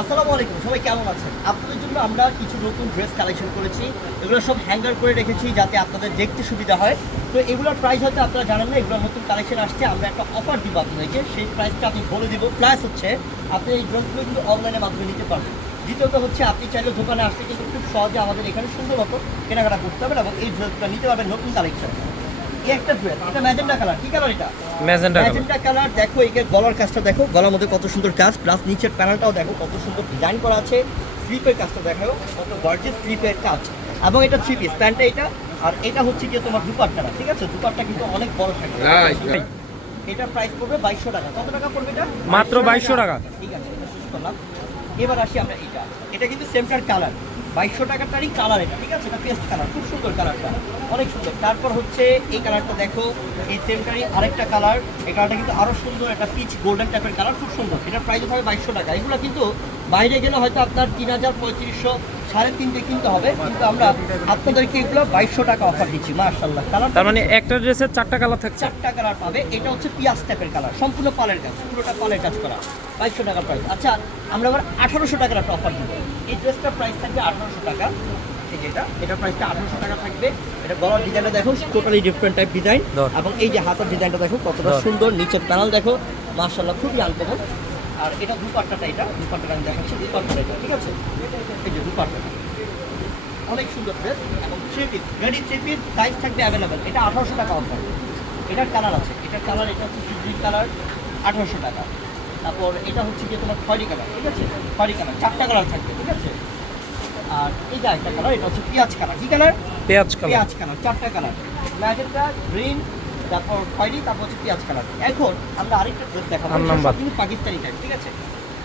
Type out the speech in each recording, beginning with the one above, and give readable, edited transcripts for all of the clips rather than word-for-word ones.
আসসালামু আলাইকুম, সবাই কেমন আছেন? আপনাদের জন্য আমরা কিছু নতুন ড্রেস কালেকশন করেছি। এগুলো সব হ্যাঙ্গার করে রেখেছি যাতে আপনাদের দেখতে সুবিধা হয়। তো এগুলোর প্রাইস হয়তো আপনারা জানেন না, এগুলো নতুন কালেকশন আসছে। আমরা একটা অফার দিব আপনাদেরকে, সেই প্রাইসটা আমি বলে দিব। প্লাস হচ্ছে আপনি এই ড্রেসগুলো কিন্তু অনলাইনের মাধ্যমে নিতে পারবেন। দ্বিতীয়ত হচ্ছে আপনি চাইলে দোকানে আসলে কিন্তু খুব সহজে আমাদের এখানে সুন্দর মতো কেনাকাটা করতে পারবেন এবং এই ড্রেসগুলো নিতে পারবেন নতুন কালেকশন। এই একটা ড্রেস, এটা ম্যাজেন্টা কালার। কি কালার এটা? Magenta colour. দেখো এই গলার কাজটা দেখো, গলার মধ্যে কত সুন্দর কাজ, প্লাস নিচের প্যানেলটাও দেখো কত সুন্দর ডিজাইন করা আছে। স্লিপের কাজটা দেখো কত গর্জিয়াস স্লিপের কাজ, এবং এটা থ্রি পিস প্যান্টটা এটা। আর এটা হচ্ছে গিয়ে তোমার দুপাট্টাটা, ঠিক আছে? দুপাট্টা কিন্তু অনেক বড় থাকে। এটা প্রাইস পড়বে 2200 টাকা। কত টাকা পড়বে এটা? মাত্র 2200 টাকা। ঠিক আছে, এটা শেষ করলাম। এবার আসি আমরা এটা কিন্তু সেমটার কালার, 2200 টাকাটারই কালার এটা, ঠিক আছে? এটা পেস্ট কালার, খুব সুন্দর কালারটা, অনেক সুন্দর। তারপর হচ্ছে এই কালারটা দেখো, এই সেমটারই আরেকটা কালার। এই কালারটা কিন্তু আরো সুন্দর, একটা পিচ গোল্ডেন টাইপের কালার, খুব সুন্দর। এটার প্রাইস হবে 2200 টাকা। এগুলো কিন্তু বাইরে গেলে হয়তো আপনার 3000, 3500, 3.5 কিনতে হবে, কিন্তু আমরা আপনাদেরকে এগুলো 2200 টাকা অফার দিচ্ছি। মাশাআল্লাহ, কালার তার মানে একটা ড্রেসের 4টা কালার থাকছে। 4টা কালার পাবে। এটা হচ্ছে পিয়াজ টাইপের কালার, সম্পূর্ণ পালের কাজ, পুরোটা পালের কাজ করা, 2200 টাকা প্রাইস। আচ্ছা, আমরা আবার 1800 টাকার একটা অফার দিব। এই ড্রেসটার প্রাইস থাকবে 1800 টাকা। এই যেটা, এটার প্রাইসটা 1800 টাকা থাকবে। এটা গলার ডিজাইনটা দেখো, টোটালি ডিফারেন্ট টাইপ ডিজাইন, এবং এই যে হাতের ডিজাইনটা দেখো কতটা সুন্দর, নিচের প্যানেল দেখো, মাশাআল্লাহ খুবই আনকমন। আর এটা দুপাট্টাটা, এটা দুপাট্টাটা আমি দেখাচ্ছি, দুপাট্টাটা এটা, ঠিক আছে? এই যে দুপাট্টাটা অনেক সুন্দর ড্রেস, এবং three piece, ready three piece, size থাকবে অ্যাভেলেবেল। এটা 1800 টাকা অফার। এটার কালার আছে, এটার কালার, এটা হচ্ছে গ্রিন কালার, 1800 টাকা। তারপর এটা হচ্ছে গিয়ে তোমার খয়েরি কালার, ঠিক আছে? খয়েরি কালার, 4টা কালার থাকবে, ঠিক আছে? আর এই যে একটা কালার, এটা হচ্ছে পেঁয়াজ কালার। কি কালার? পেঁয়াজ কালার। পেঁয়াজ কালার, 4টা কালার, ম্যাজেন্টা, গ্রিন, তারপর খয়েরি, তারপর হচ্ছে পেঁয়াজ কালার। এখন আমরা আরেকটা ড্রেস দেখাবো, কিন্তু পাকিস্তানি টাইপ, ঠিক আছে?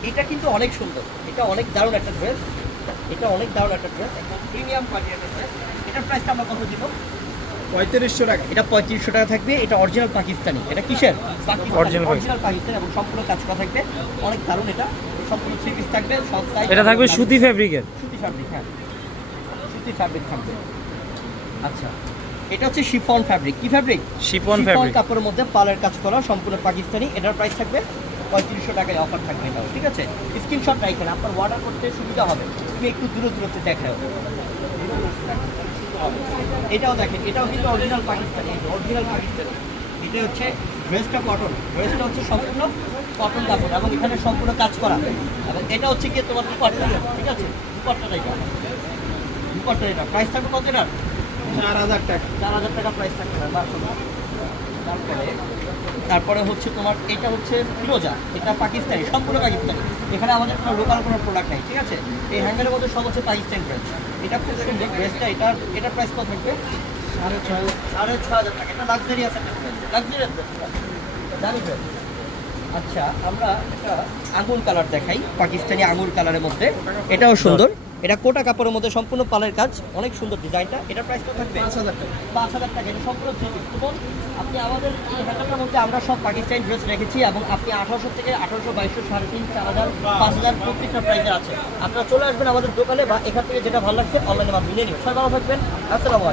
এটা কিন্তু অনেক সুন্দর, এটা অনেক দারুণ একটা ড্রেস, এটা অনেক দারুণ একটা ড্রেস, একদম প্রিমিয়াম কোয়ালিটির একটা ড্রেস। এটার প্রাইসটা আমরা কত দিব? 3500 টাকা। এটা 3500 টাকা থাকবে। এটা অরিজিনাল পাকিস্তানি। এটা কিসের? Original অরিজিনাল পাকিস্তানি, এবং সম্পূর্ণ কাজ করা থাকবে, অনেক দারুণ। এটা সম্পূর্ণ থ্রি পিস থাকবে, সব সাইজ। এটা থাকবে সুতি ফেব্রিকের। সুতি ফ্যাব্রিক, হ্যাঁ, সুতি ফ্যাব্রিক থাকবে। আচ্ছা, এটা হচ্ছে শিফন ফ্যাব্রিক। কি ফ্যাব্রিক? Chiffon fabric. কাপড়ের মধ্যে পালের কাজ করা, সম্পূর্ণ পাকিস্তানি। এটার প্রাইস থাকবে 3500 টাকায় অফার থাকবে এটাও, ঠিক আছে? স্ক্রিনশট রাখেন, আপনার অর্ডার করতে সুবিধা হবে। তুমি একটু দূরত্বে দেখাও। এটাও দেখেন, এটাও কিন্তু অরিজিনাল পাকিস্তানি, অরিজিনাল পাকিস্তানি। এটা হচ্ছে ড্রেসটা কটন, ড্রেসটা হচ্ছে সম্পূর্ণ কটন কাপড়, এবং এখানে সম্পূর্ণ কাজ করা। এবং এটা হচ্ছে গিয়ে তোমার দুপাট্টা, ঠিক আছে? দুপাট্টাটা এটা, দুপাট্টা এটা প্রাইস থাকবে কত? এটার 4000 টাকা। 4000 টাকা প্রাইস থাকবে। তারপরে হচ্ছে তোমার এটা হচ্ছে ফিরোজা, এটা পাকিস্তানি, সম্পূর্ণ পাকিস্তানি। এখানে আমাদের কোনো লোকাল কোনো প্রোডাক্ট নেই, ঠিক আছে? এই হ্যাঙ্গারের মধ্যে সব হচ্ছে পাকিস্তানি ড্রেস। এটা খুব সুন্দর ড্রেসটা। এটার প্রাইস কত থাকবে? 6500 টাকা। এটা লাক্সারিয়াস একটা ড্রেস, লাক্সারিয়াস ড্রেস, দামি ড্রেস। আচ্ছা, আমরা একটা আঙুর কালার দেখাই, পাকিস্তানি আঙুর কালারের মধ্যে। এটাও সুন্দর, এটা কোটা কাপড়ের মধ্যে, সম্পূর্ণ পালের কাজ, অনেক সুন্দর ডিজাইনটা। এটার প্রাইস কত থাকবে? 5000 টাকা। 5000 টাকা। এটা সম্পূর্ণ থ্রি পিস। এবং আপনি আমাদের এই হ্যাঙ্গারটার মধ্যে আমরা সব পাকিস্তানি ড্রেস রেখেছি, এবং আপনি 1800 থেকে 1800, 2200, 3500, 4000, 5000 প্রত্যেকটা প্রাইসে আছে। আপনারা চলে আসবেন আমাদের দোকানে, বা এখান থেকে যেটা ভালো লাগছে অনলাইনে মাধ্যমে নিয়ে নিন। সবাই ভালো থাকবেন। আসসালামু আলাইকুম।